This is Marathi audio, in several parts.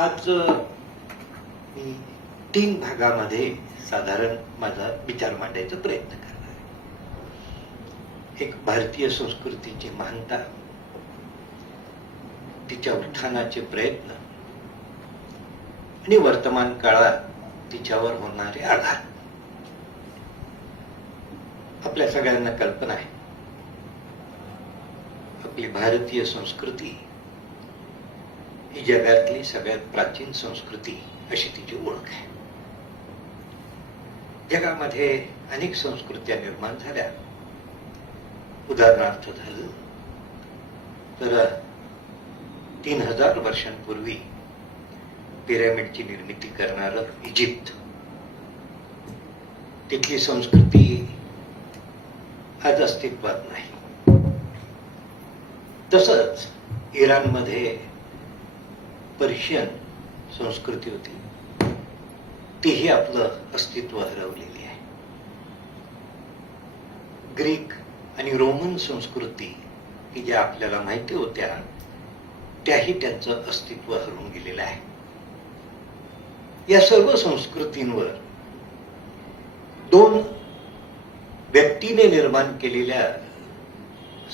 आज मी 3 भागामध्ये साधारण माझा विचार मांडायचा प्रयत्न करणार आहे. एक, भारतीय संस्कृतीची महानता, तिच्या उत्थानाचे प्रयत्न आणि वर्तमान काळात तिच्यावर होणारे आघात. आपल्या सगळ्यांना कल्पना आहे, आपली भारतीय संस्कृती ही जगातली सगळ्यात प्राचीन संस्कृती अशी तिची ओळख आहे. जगामध्ये अनेक संस्कृत्या निर्माण झाल्या. उदाहरणार्थ झालं तर 3000 वर्षांपूर्वी पिरॅमिडची निर्मिती करणारं इजिप्त, तिथली संस्कृती आज अस्तित्वात नाही. तसंच इराणमध्ये पर्शियन संस्कृती होती, तीही आपलं अस्तित्व हरवलेली आहे. ग्रीक आणि रोमन संस्कृती की ज्या आपल्याला माहिती होत्या, त्याही त्यांचं अस्तित्व हरवून गेलेलं आहे. या सर्व संस्कृतींवर 2 व्यक्तीने निर्माण केलेल्या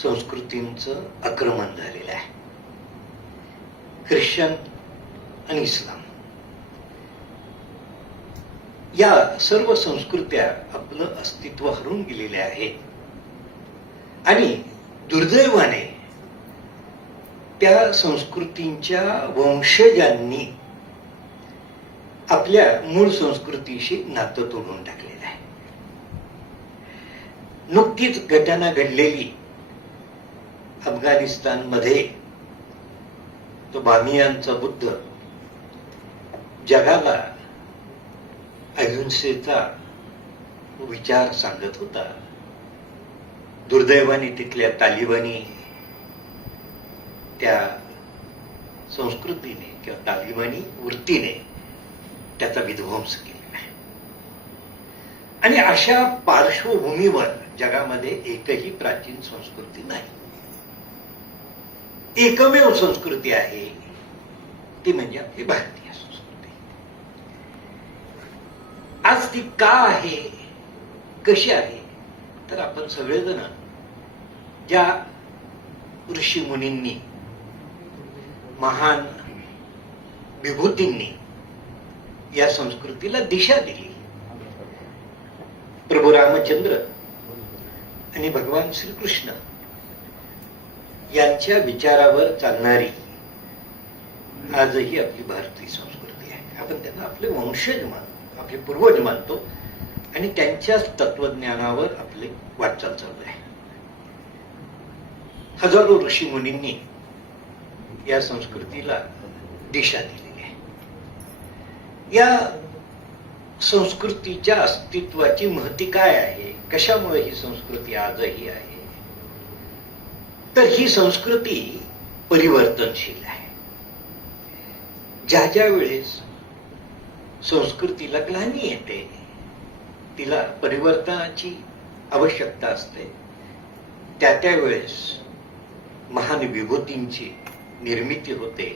संस्कृतींचं आक्रमण झालेलं आहे, ख्रिश्चन आणि इस्लाम. या सर्व संस्कृत्या आपलं अस्तित्व हरवून गेलेल्या आहेत आणि दुर्दैवाने त्या संस्कृतींच्या वंशजांनी आपल्या मूळ संस्कृतीशी नातं तोडून टाकलेलं आहे. नुकतीच घटना घडलेली अफगाणिस्तानमध्ये तो बामियांचा बुद्ध जगाला अहिंसेचा विचार सांगत होता. दुर्दैवाने तिथल्या तालिबानी त्या संस्कृतीने किंवा तालिबानी वृत्तीने त्याचा विध्वंस केलेला आहे. आणि अशा पार्श्वभूमीवर जगामध्ये एकही प्राचीन संस्कृती नाही. एकमेव संस्कृती आहे ती म्हणजे आपली भारतीय संस्कृती. आज ती का आहे, कशी आहे, तर आपण सगळेजण ज्या ऋषी मुनींनी, महान विभूतींनी या संस्कृतीला दिशा दिली, प्रभू रामचंद्र आणि भगवान श्रीकृष्ण यांच्या विचारावर चालणारी आजही आपली भारतीय संस्कृती आहे. आपण त्यांना आपले वंशज मानतो, आपले पूर्वज मानतो आणि त्यांच्याच तत्वज्ञानावर आपले वाटचाल चालू आहे. हजारो ऋषी मुनींनी या संस्कृतीला दिशा दिलेली आहे. या संस्कृतीच्या अस्तित्वाची महती काय आहे, कशामुळे ही संस्कृती आजही आहे, तर ही संस्कृती परिवर्तनशील आहे. ज्या ज्या वेळेस संस्कृतीला ग्लानी येते, तिला परिवर्तनाची आवश्यकता असते, त्या त्यावेळेस महान विभूतींची निर्मिती होते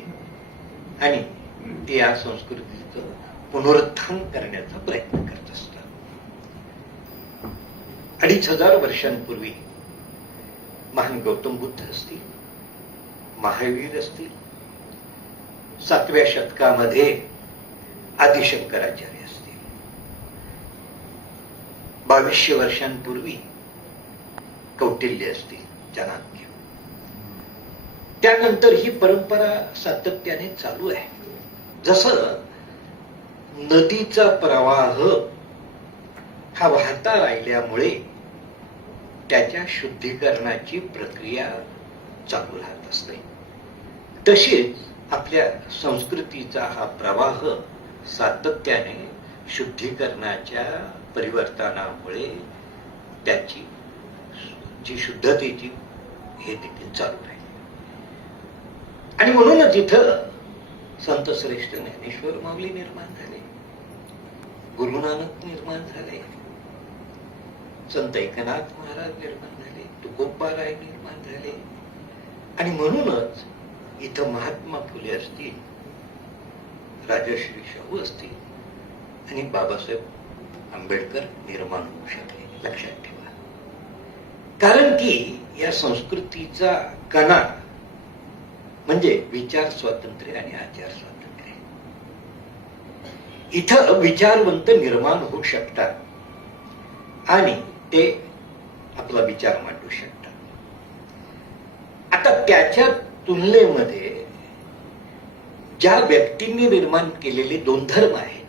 आणि ते या संस्कृतीचं पुनरुत्थान करण्याचा प्रयत्न करत असतात. 2500 वर्षांपूर्वी महान गौतम बुद्ध असतील, महावीर असतील, 7व्या शतकामध्ये आदिशंकराचार्य असतील, 2200 वर्षांपूर्वी कौटिल्य असतील, चाणक्य. त्यानंतर ही परंपरा सातत्याने चालू आहे. जसं नदीचा प्रवाह हा वाहता राहिल्यामुळे त्याच्या शुद्धीकरणाची प्रक्रिया चालू राहत असते, तशीच आपल्या संस्कृतीचा हा प्रवाह सातत्याने शुद्धीकरणाच्या परिवर्तनामुळे त्याची जी शुद्धतेची हे देखील चालू आहे. आणि म्हणूनच इथं संत श्रेष्ठ ज्ञानेश्वर माऊली निर्माण झाले, गुरु नानक निर्माण झाले, संत एकनाथ महाराज निर्माण झाले, तुकोबाराय निर्माण झाले. आणि म्हणूनच इथं महात्मा फुले असतील, राजश्री शाहू असतील आणि बाबासाहेब आंबेडकर निर्माण होऊ शकले, लक्षात ठेवा. कारण की या संस्कृतीचा कणा म्हणजे विचार स्वातंत्र्य आणि आचार स्वातंत्र्य. इथं विचारवंत निर्माण होऊ शकतात आणि ते आपला विचार मांडू शकतात. आता त्याच्या तुलनेमध्ये ज्या व्यक्तींनी निर्माण केलेले दोन धर्म आहेत,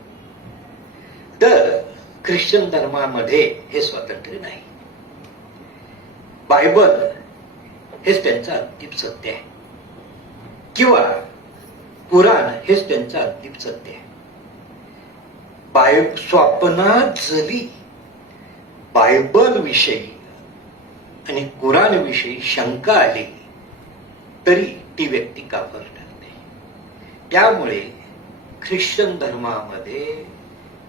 तर ख्रिश्चन धर्मामध्ये हे स्वातंत्र्य नाही. बायबल हेच त्यांचं अंतिम सत्य आहे किंवा कुराण हेच त्यांचं अंतिम सत्य आहे. स्वप्नात जरी बायबल विषयी आणि कुराण विषयी शंका आली तरी ती व्यक्ती काफर ठरते. त्यामुळे ख्रिश्चन धर्मामध्ये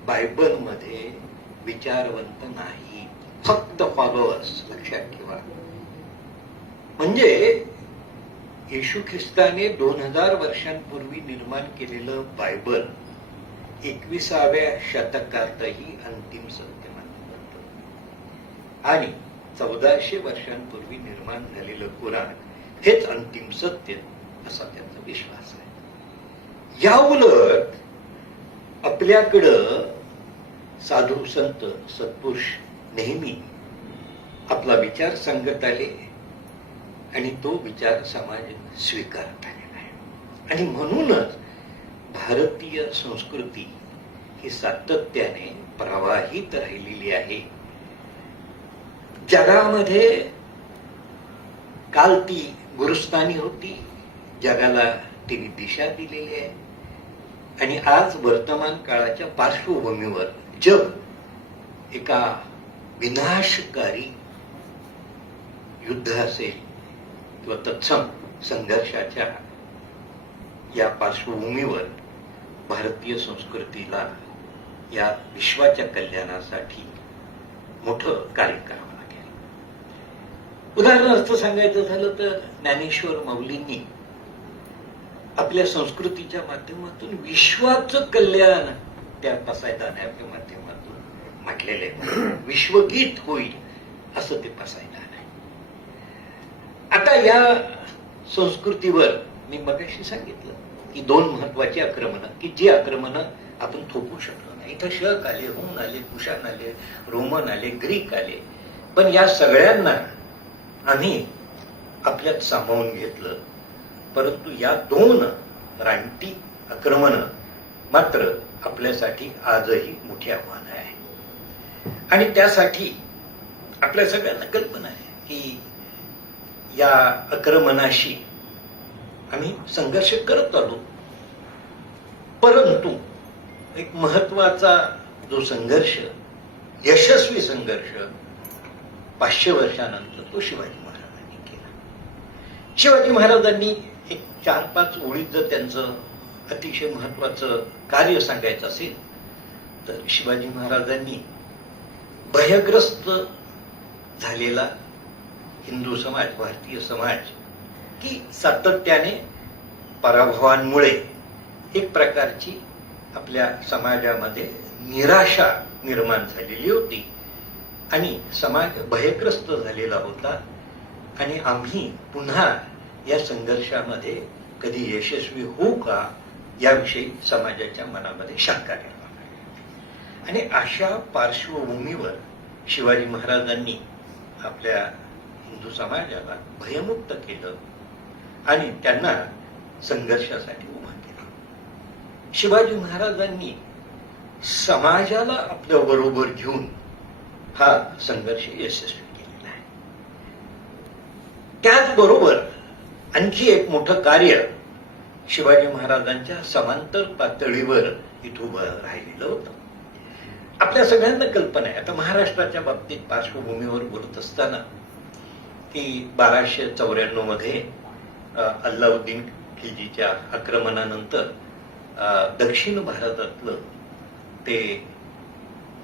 बायबलमध्ये विचारवंत नाही, फक्त फॉलोअर्स, लक्षात ठेवा. म्हणजे येशू ख्रिस्ताने 2000 वर्षांपूर्वी निर्माण केलेलं बायबल 21व्या शतकातही अंतिम सत्य मानलं जातं आणि 1400 वर्षांपूर्वी निर्माण झालेलं कुराण हेच अंतिम सत्य असा त्यांचा विश्वास आहे. या उलट आपल्याकडं साधू संत सत्पुरुष नेहमी आपला विचार सांगत आले आणि तो विचार समाज स्वीकारत आलेला आहे. आणि म्हणूनच भारतीय संस्कृती ही सातत्याने प्रवाहित राहिलेली आहे. जगामध्ये काल ती गुरुस्थानी होती, जगाला तिने दिशा दिलेली आहे आणि आज वर्तमान काळाच्या पार्श्वभूमीवर जग एका विनाशकारी युद्ध असेल किंवा तत्सम संघर्षाच्या या पार्श्वभूमीवर भारतीय संस्कृतीला या विश्वाच्या कल्याणासाठी मोठं कार्य करावं लागेल. उदाहरणार्थ सांगायचं झालं तर ज्ञानेश्वर माऊलींनी आपल्या संस्कृतीच्या माध्यमातून विश्वाचं कल्याण त्या पसायदानाच्या माध्यमातून म्हटलेलं आहे. विश्वगीत होईल असं ते पसायदान आहे. आता या संस्कृतीवर मी मगाशी सांगितलं की दोन महत्वाची आक्रमणं की जी आक्रमणं आपण थोपू शकलो नाही. इथं शक आले, हुन आले, कुशाण आले, रोमन आले, ग्रीक आले, पण या सगळ्यांना आम्ही आपल्यात सामावून घेतलं. परंतु या दोन रानटी आक्रमणं मात्र आपल्यासाठी आजही मोठी आव्हान आहे आणि त्यासाठी आपल्या सगळ्यांना कल्पना आहे की या आक्रमणाशी आम्ही संघर्ष करत आलो. परंतु एक महत्वाचा जो संघर्ष, यशस्वी संघर्ष 500 वर्षानंतर तो शिवाजी महाराजांनी केला. शिवाजी महाराजांनी एक 4-5 ओळीत जर त्यांचं अतिशय महत्वाचं कार्य सांगायचं असेल तर शिवाजी महाराजांनी भयग्रस्त झालेला हिंदू समाज, भारतीय समाज की सातत्याने पराभवांमुळे एक प्रकारची आपल्या समाजामध्ये निराशा निर्माण झालेली होती आणि समाज भयग्रस्त झालेला होता आणि आम्ही पुन्हा या संघर्षामध्ये कधी यशस्वी होऊ का याविषयी समाजाच्या मनामध्ये शंका निर्माण झाली. आणि अशा पार्श्वभूमीवर शिवाजी महाराजांनी आपल्या हिंदू समाजाला भयमुक्त केलं आणि त्यांना संघर्षासाठी उभं केलं. शिवाजी महाराजांनी समाजाला आपल्या बरोबर घेऊन हा संघर्ष यशस्वी केलेला आहे. त्याचबरोबर आणखी एक मोठं कार्य शिवाजी महाराजांच्या समांतर पातळीवर इथं उभं राहिलेलं होतं. आपल्या सगळ्यांना कल्पना आहे, आता महाराष्ट्राच्या बाबतीत पार्श्वभूमीवर बोलत असताना की 1294 मध्ये अल्लाउद्दीन खिलजीच्या आक्रमणानंतर दक्षिण भारतातलं ते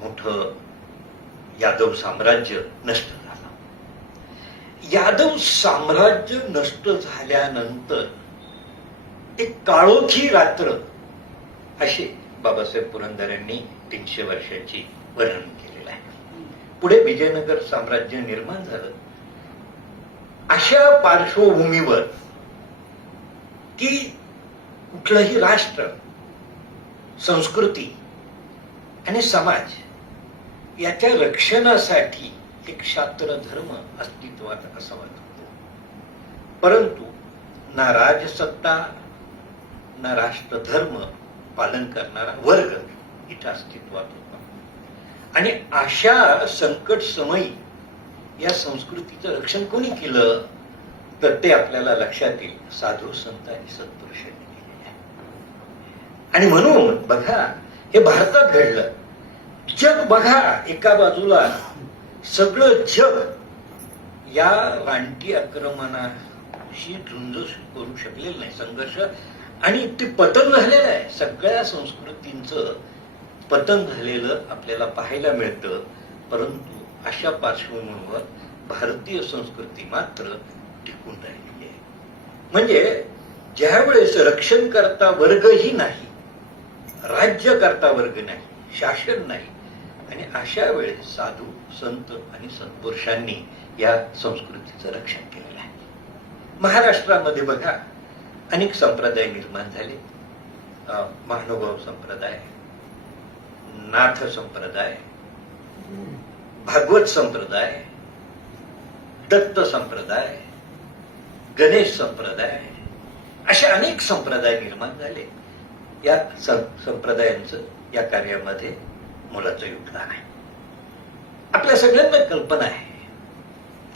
मोठं यादव साम्राज्य नष्ट झालं. यादव साम्राज्य नष्ट झाल्यानंतर एक काळोखी रात्र असे बाबासाहेब पुरंदरेंनी 300 वर्षाची वर्णन केलेलं आहे. पुढे विजयनगर साम्राज्य निर्माण झालं. अशा पार्श्वभूमीवर की कुठलंही राष्ट्र, संस्कृती आणि समाज याच्या रक्षणासाठी एक क्षात्र धर्म अस्तित्वात असावा लागतो. परंतु ना राजसत्ता ना राष्ट्रधर्म पालन करणारा वर्ग इथं अस्तित्वात होता. आणि अशा संकट समयी या संस्कृतीचं रक्षण कोणी केलं तर ते आपल्याला लक्षात येईल. साधू संत आणि सत्पुरुषांनी केलेले आहे. आणि म्हणून बघा, हे भारतात घडलं. जग बघा, एका बाजूला सगळं जग या रानटी आक्रमणाशी झुंज करू शकलेलं नाही, संघर्ष, आणि ते पतन झालेलं आहे. सगळ्या संस्कृतींचं पतन झालेलं आपल्याला पाहायला मिळतं. परंतु अशा पार्श्वभूमीवर भारतीय संस्कृती मात्र टिकून राहिलेली आहे. म्हणजे ज्यावेळेस रक्षणकर्ता वर्गही नाही, राज्यकर्ता वर्ग नाही, शासन नाही, आणि अशा वेळेस साधू संत आणि सत्पुरुषांनी या संस्कृतीचं रक्षण केलेलं आहे. महाराष्ट्रामध्ये बघा, अनेक संप्रदाय निर्माण झाले. महानुभाव संप्रदाय, नाथ संप्रदाय, भागवत संप्रदाय, दत्त संप्रदाय, गणेश संप्रदाय, असे अनेक संप्रदाय निर्माण झाले. या संप्रदायांचं या कार्यामध्ये मोलाचं योगदान आहे. आपल्या सगळ्यांना कल्पना आहे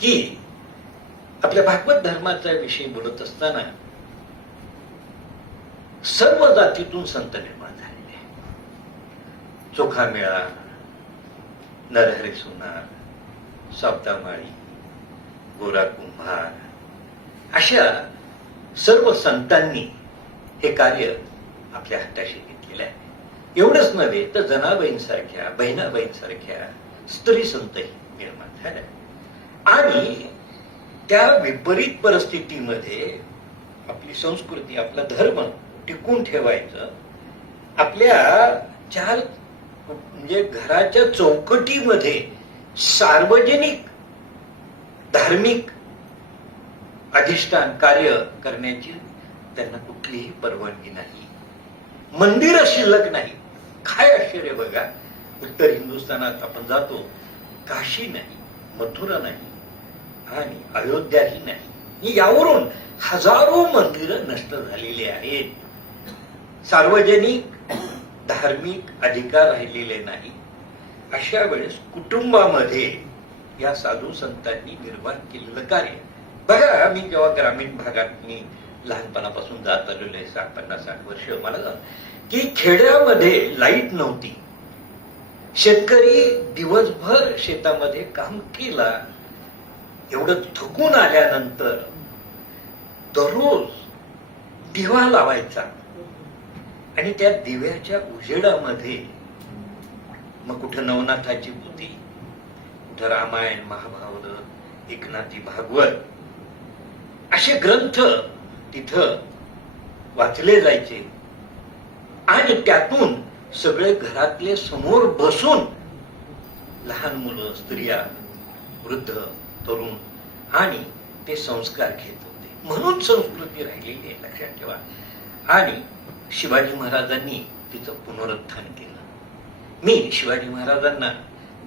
की आपल्या भागवत धर्माच्या विषयी बोलत असताना सर्व जातीतून संत निर्माण झालेले आहेत. चोखामेळा, नरहरी सोनार, सावतामाळी, गोरा कुंभार, अशा सर्व संतांनी हे कार्य आपल्या हाताशी घेतलेलं आहे. एवढंच नव्हे तर जनाबाईंसारख्या, बहिणाबाईंसारख्या स्त्री संतही निर्माण झाल्या. आणि त्या विपरीत परिस्थितीमध्ये आपली संस्कृती, आपला धर्म टिकून ठेवायचं, आपल्या चार म्हणजे घराच्या चौकटीमध्ये सार्वजनिक धार्मिक अधिष्ठान कार्य करण्याची त्यांना कुठलीही परवानगी नाही. मंदिर शिल्लक नाही. काय आश्चर्य बघा, उत्तर हिंदुस्थानात आपण जातो, काशी नाही, मथुरा नाही आणि अयोध्याही नाही. यावरून हजारो मंदिरं नष्ट झालेली आहेत. सार्वजनिक धार्मिक अधिकार राहिलेले नाही. अशा वेळेस कुटुंबामध्ये या साधू संतांनी निर्माण केलेलं कार्य बघा. मी जेव्हा ग्रामीण भागात मी लहानपणापासून जात आलेलो आहे, 50-60 वर्ष, मला की खेड्यामध्ये लाईट नव्हती. शेतकरी दिवसभर शेतामध्ये काम केला. एवढं थकून आल्यानंतर दररोज दिवा लावायचा आणि त्या दिव्याच्या उजेडामध्ये मग कुठं नवनाथाची पोथी, कुठं रामायण, महाभारत, एकनाथी भागवत असे ग्रंथ तिथं वाचले जायचे. आणि त्यातून सगळे घरातले समोर बसून लहान मुलं, स्त्रिया, वृद्ध, तरुण आणि ते संस्कार घेत होते. म्हणून संस्कृती राहिलेली आहे, लक्षात ठेवा. आणि शिवाजी महाराजांनी तिचं पुनरुत्थान केलं. मी शिवाजी महाराजांना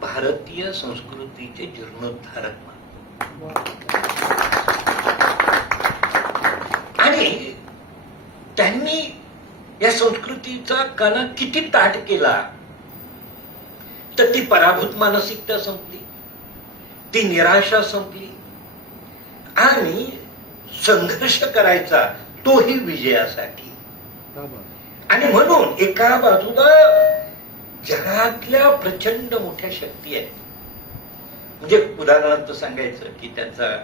भारतीय संस्कृतीचे जीर्णोद्धारक मानतो. आणि त्यांनी या संस्कृतीचा कणा किती ताट केला तर ती पराभूत मानसिकता संपली, ती निराशा संपली आणि संघर्ष करायचा तोही विजयासाठी. आणि म्हणून एका बाजूला जगातल्या प्रचंड मोठ्या शक्ती आहेत. म्हणजे उदाहरणार्थ सांगायचं की त्यांचा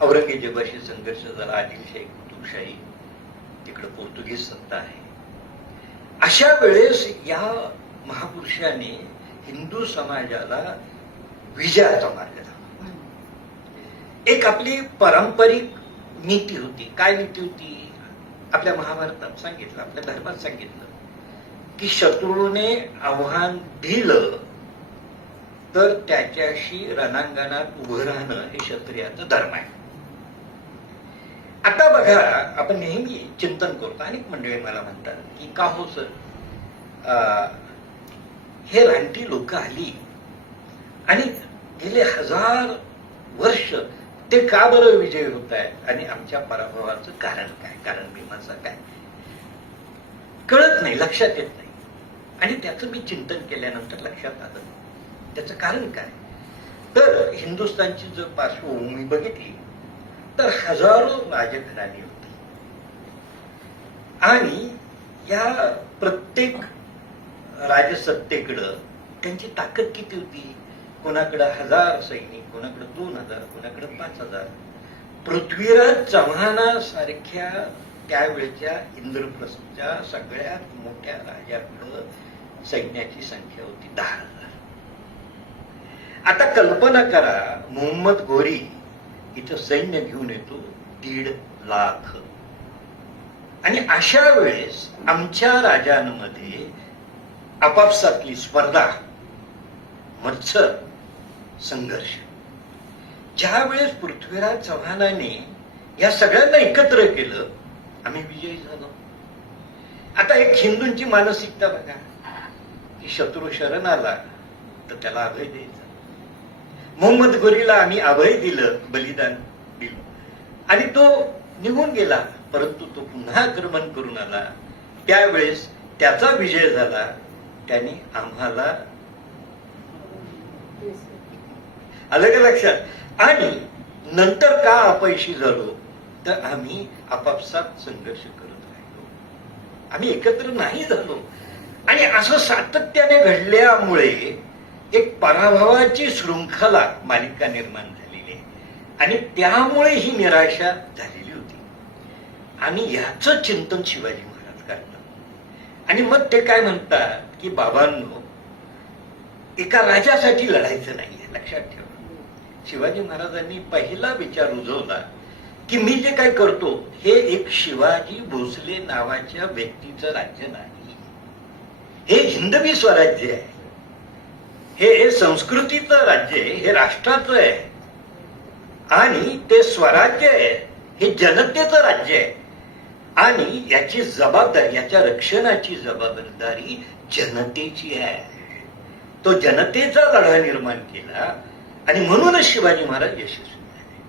औरंगजेबाशी संघर्ष झाला, आदिलशाही, कुतुबशाही, तिकडे पोर्तुगीज सत्ता आहे. अशा वेळेस या महापुरुषाने हिंदू समाजाला विजयाचा मार्ग दाखवला. एक आपली पारंपरिक नीती होती. काय नीती होती? आपल्या महाभारतात सांगितलं, आपल्या धर्मात सांगितलं की शत्रूने आव्हान दिलं तर त्याच्याशी रणांगणात उभं राहणं हे क्षत्रियाचा धर्म आहे. आता बघा, आपण नेहमी चिंतन करतो, अनेक मंडळी मला म्हणतात की का हो सर, हे रानटी लोक आली आणि गेले 1000 वर्ष ते का बरं विजय होत आहेत आणि आमच्या पराभवाचं कारण काय, कारण मीमांसा काय, कळत नाही, लक्षात येत नाही. आणि त्याचं मी चिंतन केल्यानंतर लक्षात आलं त्याचं कारण काय. तर हिंदुस्थानची जर पार्श्वभूमी बघितली तर हजारो राजघराणी होती आणि या प्रत्येक राजसत्तेकडं त्यांची ताकद किती होती. कोणाकडे 1000 सैनिक, कोणाकडे 2000, कोणाकडे 5000. पृथ्वीराज चव्हाणासारख्या त्यावेळच्या इंद्रप्रस्थच्या सगळ्यात मोठ्या राजाकडं सैन्याची संख्या होती 10,000. आता कल्पना करा, मोहम्मद घोरी इथं सैन्य घेऊन येतो 1.5 लाख. आणि अशा वेळेस आमच्या राजांमध्ये आपापसातली स्पर्धा, मत्सर, संघर्ष. ज्या वेळेस पृथ्वीराज चव्हाणाने या सगळ्यांना एकत्र केलं, आम्ही विजयी झालो. आता एक हिंदूंची मानसिकता बघा की शत्रू शरण आला तर त्याला अभय द्यायचा. मोहम्मद घोरीला आम्ही अभय दिलं, बलिदान दिलं आणि तो निघून गेला, परंतु तो पुन्हा आक्रमण करून आला. त्यावेळेस त्याचा विजय झाला, त्याने आम्हाला आलं का लक्षात. आणि नंतर का अपयशी झालो तर आम्ही आपापसात संघर्ष करत राहिलो, आम्ही एकत्र नाही झालो. आणि असं सातत्याने घडल्यामुळे एक पराभवाची शृंखला, मालिका निर्माण झालेली आहे आणि त्यामुळे ही निराशा झालेली होती. आणि याचं चिंतन शिवाजी महाराज करतात. आणि मग ते काय म्हणतात की बाबांनो, एका राजासाठी लढायचं नाहीये. लक्षात ठेवा, शिवाजी महाराजांनी पहिला विचार रुजवला की मी जे काय करतो हे एक शिवाजी भोसले नावाच्या व्यक्तीचं राज्य नाही, हे हिंदवी स्वराज्य आहे, हे संस्कृतीचं राज्य आहे, हे राष्ट्राचं आहे. आणि ते स्वराज्य आहे, हे जनतेचं राज्य आहे. आणि याची जबाबदारी, याच्या रक्षणाची जबाबदारी जनतेची आहे. तो जनतेचा लढा निर्माण केला आणि म्हणूनच शिवाजी महाराज यशस्वी झाले.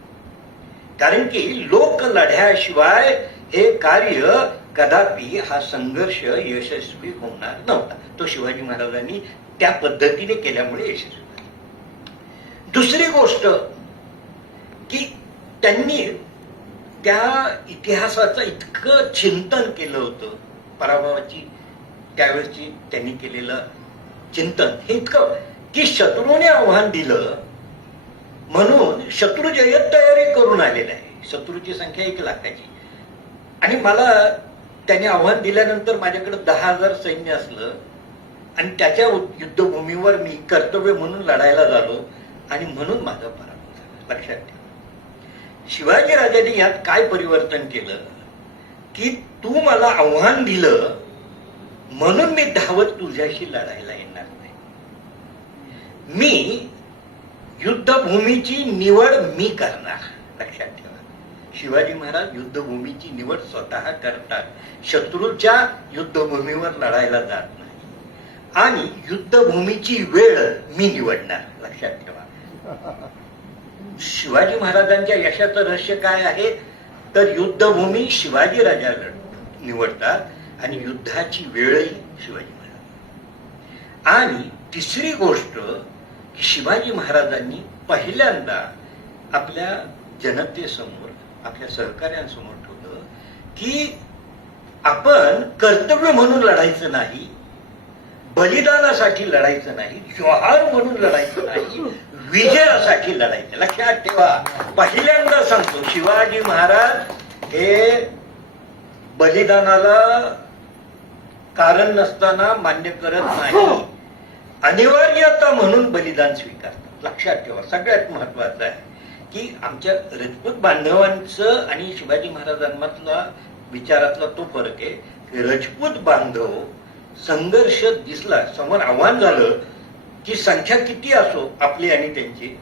कारण की लोक लढ्याशिवाय हे कार्य कदापि, हा संघर्ष यशस्वी होणार नव्हता. तो शिवाजी महाराजांनी त्या पद्धतीने केल्यामुळे यशस्वी झाले. दुसरी गोष्ट की त्यांनी त्या इतिहासाचं इतकं चिंतन केलं होतं, पराभवाची त्यावेळेची त्यांनी केलेलं चिंतन हे इतकं की शत्रूने आव्हान दिलं म्हणून शत्रू जय्यत तयारी करून आलेला आहे. शत्रूची संख्या 1 लाखाची. आणि मला त्याने आव्हान दिल्यानंतर माझ्याकडे 10,000 सैन्य असलं आणि त्याच्या युद्धभूमीवर मी कर्तव्य म्हणून लढायला झालो आणि म्हणून माझा पराभव झाला. लक्षात ठेवा, शिवाजी राजांनी यात काय परिवर्तन केलं की तू मला आव्हान दिलं म्हणून मी धावत तुझ्याशी लढायला येणार नाही. मी युद्धभूमीची निवड मी करणार. लक्षात ठेवा, शिवाजी महाराज युद्धभूमीची निवड स्वतः करतात, शत्रूच्या युद्धभूमीवर लढायला जात नाही. आणि युद्धभूमीची वेळ मी निवडणार. लक्षात ठेवा, शिवाजी महाराजांच्या यशाचं रहस्य काय आहे तर युद्धभूमी शिवाजी राजा निवडतात आणि युद्धाची वेळही शिवाजी महाराज. आणि तिसरी गोष्ट, शिवाजी महाराजांनी पहिल्यांदा आपल्या जनतेसमोर, आपल्या सहकार्यांसमोर ठेवलं की आपण कर्तव्य म्हणून लढायचं नाही, बलिदानासाठी लढायचं नाही, जोहार म्हणून लढायचं नाही, विजयासाठी लढायचं. लक्षात ठेवा, पहिल्यांदा सांगतो, शिवाजी महाराज हे बलिदानाला कारण नसताना मान्य करत नाही, अनिवार्यता म्हणून बलिदान स्वीकारतात. लक्षात ठेवा, सगळ्यात महत्वाचं आहे की आमच्या राजपूत बांधवांचं आणि शिवाजी महाराजांमधला विचारातला तो फरक आहे की राजपूत बांधव संघर्ष दिसला, समोर आव्हान झालं की संख्या किती असो आपली आणि त्यांची,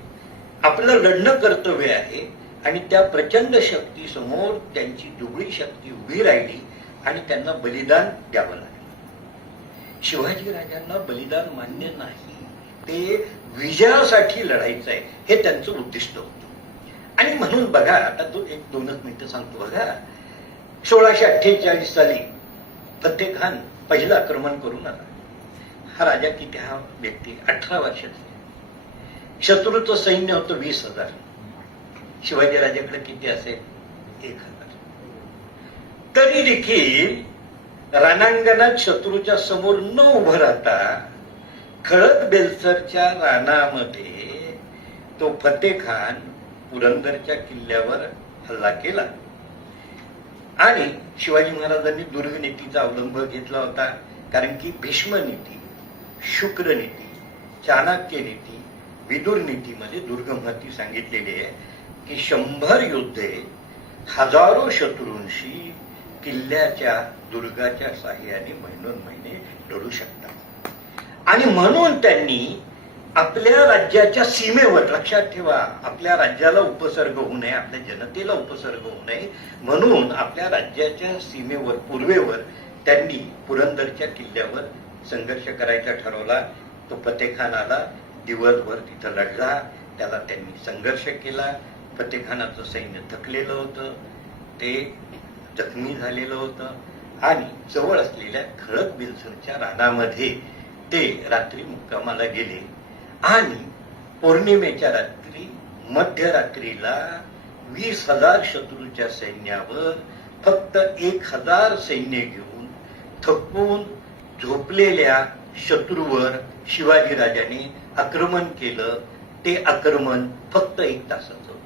आपलं लढणं कर्तव्य आहे. आणि त्या प्रचंड शक्ती समोर त्यांची दुबळी शक्ती उभी राहिली आणि त्यांना बलिदान द्यावं लागलं. शिवाजीराजांना बलिदान मान्य नाही, ते विजयासाठी लढायचं आहे हे त्यांचं उद्दिष्ट होतं. आणि म्हणून बघा, आता तो एक दोनच मिनिटं सांगतो बघा. 1648 साली फतेह खान पहिलं आक्रमण करून आला. हा राजा किती, हा व्यक्ती 18 वर्षाचा. शत्रूचं सैन्य होतं 20,000. शिवाजी राजाकडे किती असेल? 1,000. तरी देखील रणांगणात शत्रूच्या समोर न उभं राहता खळद बेलसरच्या रानामध्ये तो फतेह खान पुरंदरच्या किल्ल्यावर हल्ला केला. आणि शिवाजी महाराजांनी दुर्गनीतीचा अवलंब घेतला होता. कारण की भीष्म नीती, शुक्र नीती, चाणक्य नीती, विदुर नीतीमध्ये दुर्गमहती सांगितलेली आहे की 100 योद्धे हजारो शत्रूंशी किल्ल्याच्या दुर्गाच्या साह्याने महिने लढू शकतात. आणि म्हणून त्यांनी आपल्या राज्याच्या सीमेवर, लक्षात ठेवा, आपल्या राज्याला उपसर्ग होऊ नये, आपल्या जनतेला उपसर्ग होऊ नये म्हणून आपल्या राज्याच्या सीमेवर, पूर्वेवर त्यांनी पुरंदरच्या किल्ल्यावर संघर्ष करायचा ठरवला. तो फतेह खान आला, दिवसभर तिथं लढला, त्याला त्यांनी संघर्ष केला. फतेह खानाचं सैन्य थकलेलं होतं, ते जखमी झालेलं होतं आणि जवळ असलेल्या खळद बेलसरच्या रानामध्ये ते रात्री मुक्कामाला गेले. आणि पौर्णिमेच्या रात्री, मध्यरात्रीला 20,000 शत्रूच्या सैन्यावर फक्त 1,000 सैन्य घेऊन थकून झोपलेल्या शत्रूवर शिवाजीराजाने आक्रमण केलं. ते आक्रमण फक्त 1 तासाचं होतं.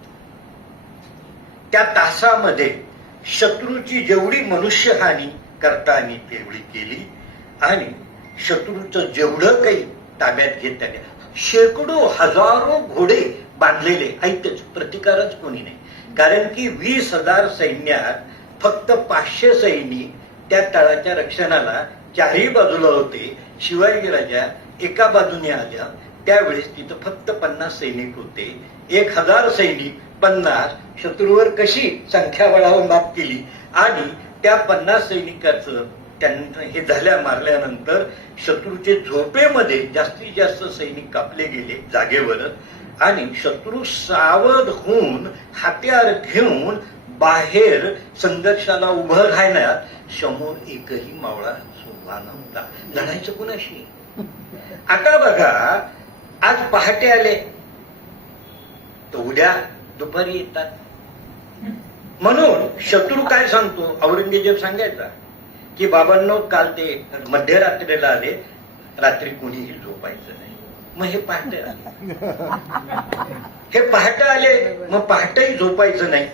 त्या तासामध्ये शत्रूची जेवढी मनुष्यहानी करता आली तेवढी केली आणि शत्रूचं जेवढं काही ताब्यात घेता आलं. शेकडो हजारो घोडे बांधलेले ऐकतेच, प्रतिकारच कोणी नाही. कारण की 20,000 सैन्यात फक्त 500 सैनिक त्या तळाच्या रक्षणाला चारही बाजूला होते. शिवाजीराजा एका बाजूने आल्या त्यावेळेस तिथं फक्त 50 सैनिक होते. 1,000 सैनिक 50 शत्रूवर कशी संख्या बळावून मात केली. आणि त्या 50 सैनिकाचं त्यांना हे झाल्या मारल्यानंतर शत्रूचे झोपेमध्ये जास्तीत जास्त सैनिक कापले गेले जागेवरच. आणि शत्रू सावध होऊन हत्यार घेऊन बाहेर संघर्षाला उभं राहण्यात समोर एकही मावळा उभा नव्हता. लढायचं कुणाशी? आता बघा, आज पहाटे आले तर उद्या दुपारी येतात. म्हणून शत्रू काय सांगतो, औरंगजेब सांगायचा की बाबांनो, काल ते मध्यरात्रीला आले, रात्री कुणीही झोपायचं नाही. मग हे पहाटे आले, हे पहाटे आले, मग पहाटेही झोपायचं नाही.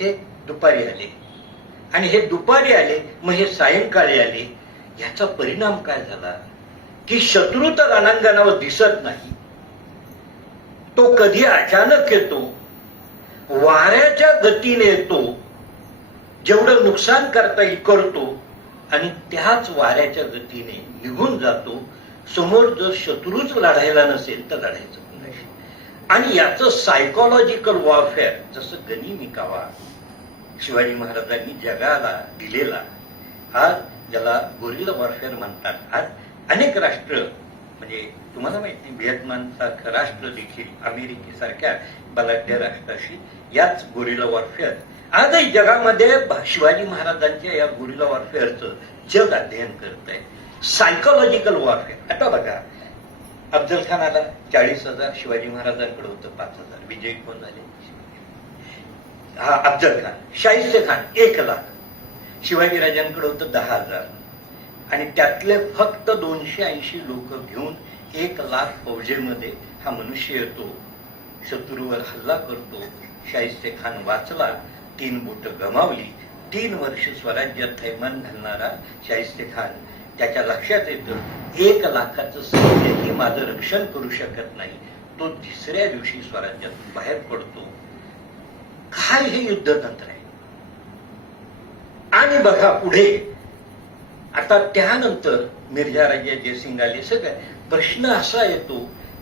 हे दुपारी आले आणि हे दुपारी आले, मग हे सायंकाळी आले. याचा परिणाम काय झाला की शत्रू तर रणांगणावर दिसत नाही. तो कधी अचानक येतो, वाऱ्याच्या गतीने येतो, जेवढं नुकसान करता येईल करतो आणि त्याच वाऱ्याच्या गतीने निघून जातो. समोर जर शत्रूच लढायला नसेल तर लढायचं कुणाशी? आणि याचं सायकोलॉजिकल वॉरफेअर, जसं गनिमी कावा शिवाजी महाराजांनी जगाला दिलेला, आज ज्याला गोरिला वॉरफेअर म्हणतात. आज अनेक राष्ट्र, म्हणजे तुम्हाला माहिती, व्हिएतनामसारखं राष्ट्र देखील अमेरिकेसारख्या बलाढ्य राष्ट्राशी याच गोरिला वॉरफेअर आजही जगामध्ये शिवाजी महाराजांच्या या गोरिला वॉरफेअरचं जग अध्ययन करत आहे. Psychological warfare. आता बघा, अफजल खान आला 40,000, शिवाजी महाराजांकडे होतं 5,000. विजयी कोण झाले? हा अफजल खान. शाहिस्ते खान 1,00,000, शिवाजीराजांकडे होतं 10,000. आणि त्यातले फक्त 280 लोक घेऊन 1,00,000 फौजेमध्ये हा मनुष्य येतो, शत्रूवर हल्ला करतो. शाहिस्ते खान वाचला, 3 बोटं गमावली. 3 वर्ष स्वराज्यात थैमान घालणारा शाहिस्ते खान, त्याच्या लक्षात येतं 1,00,000चं सैन्यही माझं रक्षण करू शकत नाही. तो 3ऱ्या दिवशी स्वराज्यातून बाहेर पडतो. काय हे युद्धतंत्र आहे? आणि बघा पुढे, आता त्यानंतर मिर्झा राजा जयसिंग आले. सगळं प्रश्न असा येतो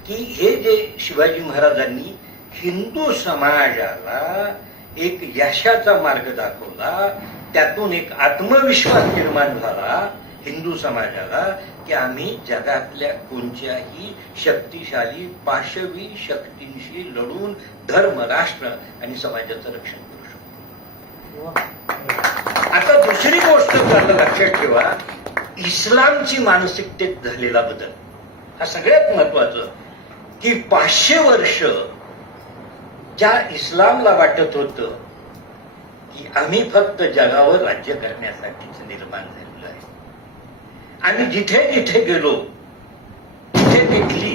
की हे जे शिवाजी महाराजांनी हिंदू समाजाला एक यशाचा मार्ग दाखवला, त्यातून एक आत्मविश्वास निर्माण झाला हिंदू समाजाला की आम्ही जगातल्या कोणत्याही शक्तिशाली पाशवी शक्तींशी लढून धर्म, राष्ट्र आणि समाजाचं रक्षण करू शकतो. आता दुसरी गोष्ट लक्षात ठेवा, इस्लामची मानसिकतेत झालेला बदल हा सगळ्यात महत्वाचं. की 500 वर्ष ज्या इस्लामला वाटत होतं की आम्ही फक्त जगावर राज्य करण्यासाठीच निर्माण झालेलो आहे, आम्ही जिथे जिथे गेलो तिथे तिथली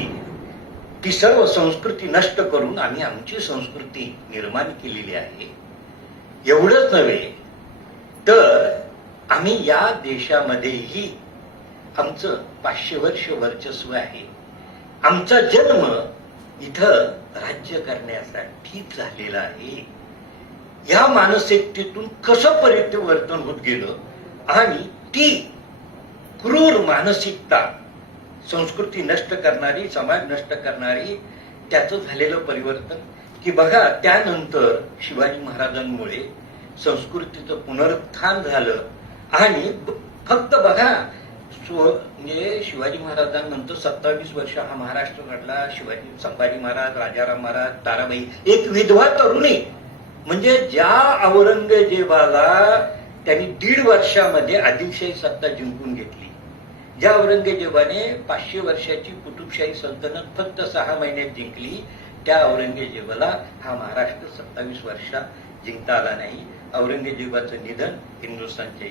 ती सर्व संस्कृती नष्ट करून आम्ही आमची संस्कृती निर्माण केलेली आहे. एवढंच नव्हे तर आम्ही या देशामध्येही आमचं 500 वर्ष वर्चस्व आहे. आमचा जन्म इथं राज्य करण्यासाठीच झालेला आहे. या मानसिकतेतून कसं परिवर्तन होत गेलं आणि ती क्रूर मानसिकता, संस्कृती नष्ट करणारी, समाज नष्ट करणारी, त्याचं झालेलं परिवर्तन की बघा त्यानंतर शिवाजी महाराजांमुळे संस्कृतीचं पुनरुत्थान झालं. आणि फक्त बघा म्हणजे शिवाजी महाराजांनंतर 27 वर्ष हा महाराष्ट्र घडला. शिवाजी, संभाजी महाराज, राजाराम महाराज, ताराबाई, एक विधवा तरुणी, म्हणजे ज्या औरंगजेबाला त्यांनी 1.5 वर्षामध्ये आदिलशाही सत्ता जिंकून घेतली, ज्या औरंगजेबाने 500 वर्षाची कुतुबशाही सल्तनत फक्त 6 महिन्यात जिंकली, त्या औरंगजेबाला हा महाराष्ट्र 27 वर्षात जिंकता आला नाही. औरंगजेबाचं निधन हिंदुस्थानच्या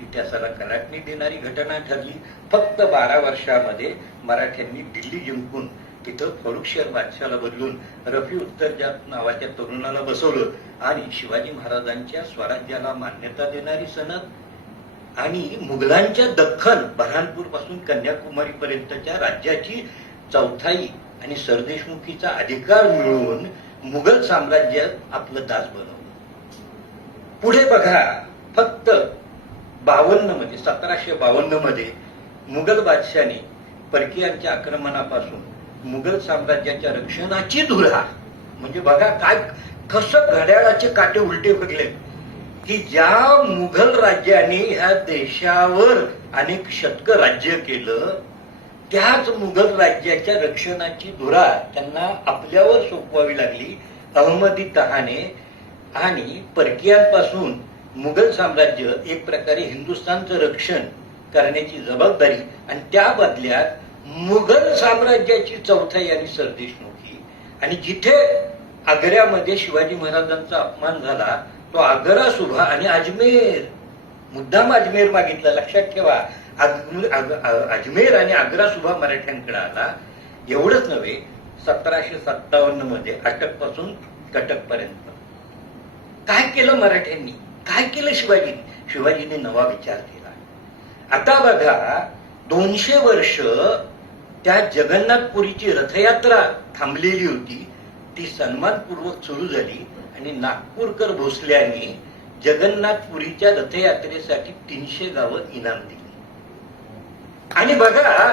इतिहासाला कलाटणी देणारी घटना ठरली. फक्त 12 वर्षामध्ये मराठ्यांनी दिल्ली जिंकून तिथं फरुखशेर बादशाला बदलून रफी उत्तरजात नावाच्या तरुणाला बसवलं आणि शिवाजी महाराजांच्या स्वराज्याला मान्यता देणारी सनद आणि मुघलांच्या दख्खन, बऱ्हाणपूर पासून कन्याकुमारी पर्यंतच्या राज्याची चौथाई आणि सरदेशमुखीचा अधिकार मिळवून मुघल साम्राज्यात आपलं दास बनवलं. पुढे बघा, फक्त 1752 मध्ये मुघल बादशाने परकीयांच्या आक्रमणापासून मुघल साम्राज्याच्या रक्षणाची धुरा, म्हणजे बघा काय कसं घड्याळाचे काटे उलटे फिरले की ज्या मुघल राज्याने ह्या देशावर अनेक शतक राज्य केलं, त्याच मुघल राज्याच्या रक्षणाची धुरा त्यांना आपल्यावर सोपवावी लागली. अहमदी तहाने आणि परकीयांपासून मुघल साम्राज्य एक प्रकारे हिंदुस्थानचं रक्षण करण्याची जबाबदारी आणि त्या बदल्यात मुघल साम्राज्याची चौथाई आणि सरदेशमुखी. आणि जिथे आग्र्यामध्ये शिवाजी महाराजांचा अपमान झाला तो आग्रा सुभा आणि अजमेर, मुद्दाम अजमेर मागितला. लक्षात ठेवा, अजमेर आणि आग्रा सुभा मराठ्यांकडे आला. एवढंच नव्हे, 1757 मध्ये अटक पासून कटक पर्यंत काय केलं मराठ्यांनी, काय केलं शिवाजीने? शिवाजीने नवा विचार केला. आता बघा 200 वर्ष त्या जगन्नाथपुरीची रथयात्रा थांबलेली होती, ती सन्मानपूर्वक सुरू झाली आणि नागपूरकर भोसल्याने जगन्नाथपुरीच्या रथयात्रेसाठी 300 गावं इनाम दिली. आणि बघा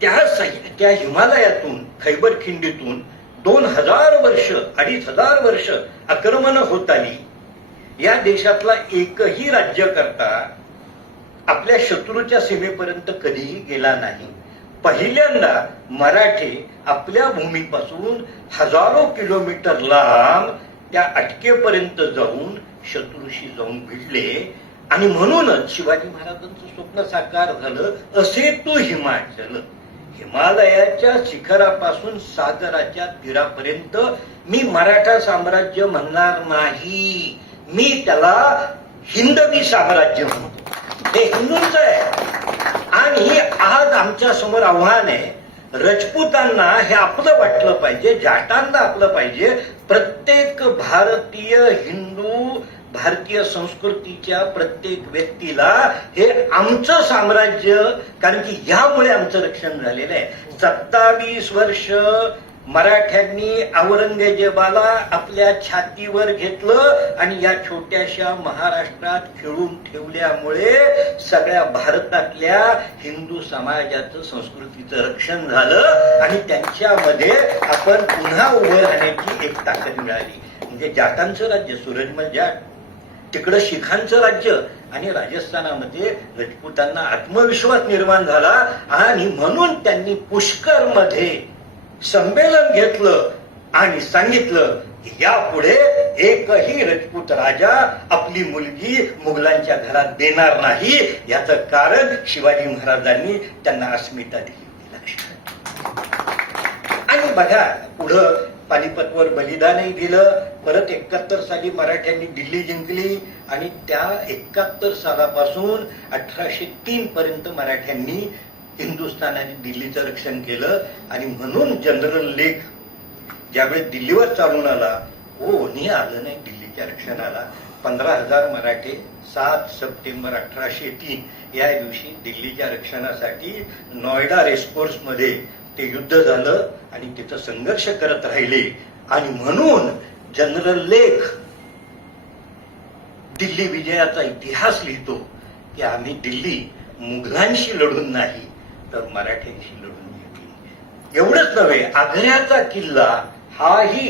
त्या हिमालयातून, खैबर खिंडीतून 2000 वर्ष, 2500 वर्ष आक्रमण होत आली. या देशातला एकही राज्यकर्ता आपल्या शत्रूच्या सीमेपर्यंत कधीही गेला नाही. पहिल्यांदा मराठे आपल्या भूमीपासून हजारो किलोमीटर लांब त्या अटकेपर्यंत जाऊन शत्रूशी जाऊन भिडले. आणि म्हणूनच शिवाजी महाराजांचं स्वप्न साकार झालं, असे तू हिमाचल, हिमालयाच्या शिखरापासून सागराच्या तीरापर्यंत मी मराठा साम्राज्य म्हणणार नाही, मी त्याला हिंदवी साम्राज्य म्हणतो. हे हिंदूंचं आहे. आणि आज आमच्या समोर आव्हान आहे, राजपुतांना हे आपलं वाटलं पाहिजे, जाटांना आपलं पाहिजे. प्रत्येक भारतीय हिंदू, भारतीय संस्कृतीच्या प्रत्येक व्यक्तीला हे आमचं साम्राज्य, कारण की यामुळे आमचं रक्षण झालेलं आहे. 27 वर्ष मराठ्यांनी औरंगजेबाला आपल्या छातीवर घेतलं आणि या छोट्याशा महाराष्ट्रात खिळून ठेवल्यामुळे सगळ्या भारतातल्या हिंदू समाजाचं संस्कृतीचं रक्षण झालं आणि त्यांच्यामध्ये आपण पुन्हा उभं राहण्याची एक ताकद मिळाली. म्हणजे जाटांचं राज्य सूरजमल जाट, तिकडं शिखांचं राज्य आणि राजस्थानामध्ये राजपुतांना आत्मविश्वास निर्माण झाला आणि म्हणून त्यांनी पुष्करमध्ये संमेलन घेतलं आणि सांगितलं की यापुढे एकही राजपूत राजा आपली मुलगी मुघलांच्या घरात देणार नाही. याचं कारण शिवाजी महाराजांनी त्यांना अस्मिता दिली होती. लक्षात. आणि बघा पुढं पानिपतवर बलिदानही दिलं. परत 71 साली मराठ्यांनी दिल्ली जिंकली आणि त्या 71 सालापासून 1803 पर्यंत मराठ्यांनी हिंदुस्थान आणि दिल्लीचं रक्षण केलं. आणि म्हणून जनरल लेग ज्यावेळी दिल्लीवर चालून आला, कोणी आलं नाही दिल्लीच्या रक्षणाला. 15,000 मराठे 7 सप्टेंबर 1803 या दिवशी दिल्लीच्या रक्षणासाठी नोएडा रेसकोर्स मध्ये ते युद्ध झालं आणि तिथं संघर्ष करत राहिले. आणि म्हणून जनरल लेग दिल्ली विजयाचा इतिहास लिहितो की आम्ही दिल्ली मुघलांशी लढून नाही तर मराठ्यांशी लढून घेतली. एवढंच नव्हे, आग्र्याचा किल्ला हाही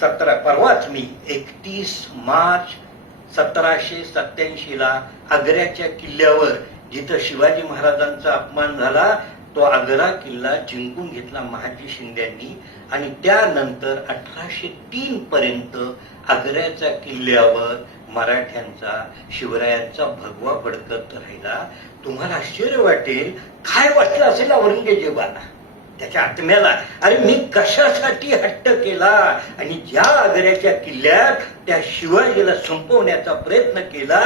परवाच मी 31 मार्च 1787 ला आग्र्याच्या किल्ल्यावर जिथं शिवाजी महाराजांचा अपमान झाला तो आग्रा किल्ला जिंकून घेतला महाजी शिंद्यांनी. आणि त्यानंतर 1803 पर्यंत आग्र्याच्या किल्ल्यावर मराठ्यांचा शिवरायांचा भगवा फडकत राहिला. तुम्हाला आश्चर्य वाटेल, काय वाटलं असेल औरंगजेबाला त्याच्या आत्म्याला, अरे मी कशासाठी हट्ट केला आणि ज्या आग्र्याच्या किल्ल्यात त्या शिवाजीला संपवण्याचा प्रयत्न केला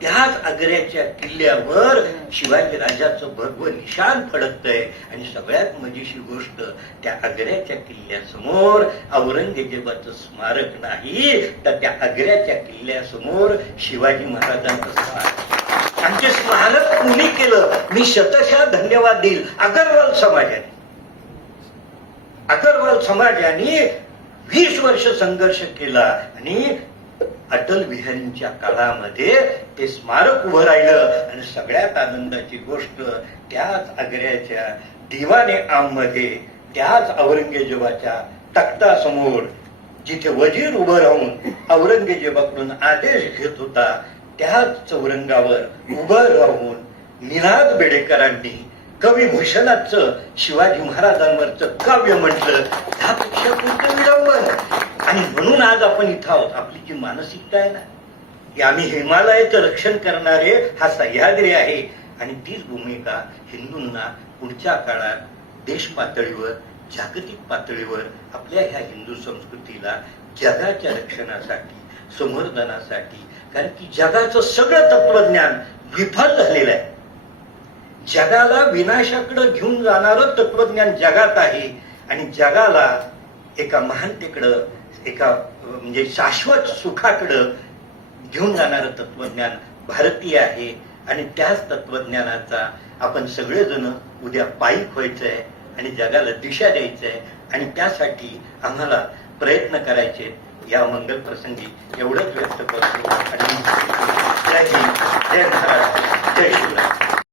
त्याच आग्र्याच्या किल्ल्यावर शिवाजी राजाचं भगवं निशाण फडकतंय. आणि सगळ्यात मजेशीर गोष्ट, त्या आग्र्याच्या किल्ल्यासमोर औरंगजेबाचं स्मारक नाही तर त्या आग्र्याच्या किल्ल्यासमोर शिवाजी महाराजांचं स्मारक. आमचे स्मारक कोणी केलं मी शतशः धन्यवाद देईल. अग्रवाल समाजाने 20 वर्ष संघर्ष केला आणि अटल बिहारींच्या काळामध्ये ते स्मारक उभं राहिलं. आणि सगळ्यात आनंदाची गोष्ट, त्याच आग्र्याच्या दिवाने आम मध्ये त्याच औरंगजेबाच्या तख्तासमोर जिथे वजीर उभं राहून औरंगजेबाकडून आदेश घेत होता त्याच चौरंगावर उभं राहून निनाद बेडेकरांनी कवी भूषणाचं शिवाजी महाराजांवरचं काव्य म्हटलं. त्यापेक्षा कोणतं विडंबन. आणि म्हणून आज आपण इथं आहोत. आपली जी मानसिकता आहे ना की आम्ही हिमालयाचं रक्षण करणारे हा सह्याद्री आहे. आणि तीच भूमिका हिंदूंना पुढच्या काळात देश पातळीवर जागतिक पातळीवर आपल्या ह्या हिंदू संस्कृतीला जगाच्या रक्षणासाठी संवर्धनासाठी, कारण की जगाचं सगळं तत्वज्ञान विफल झालेलं आहे. जगाला विनाशाकडे घेऊन जाणारं तत्वज्ञान जगात आहे आणि जगाला एका महानतेकडं एका म्हणजे शाश्वत सुखाकडं घेऊन जाणारं तत्वज्ञान भारतीय आहे. आणि त्याच तत्वज्ञानाचा आपण सगळेजण उद्या पायी व्हायचंय आणि जगाला दिशा द्यायचंय. आणि त्यासाठी आम्हाला प्रयत्न करायचे. या मंगल प्रसंगी एवढंच व्यक्त करतो आणि जय हिंद, जय महाराष्ट्र, जय शिवराय.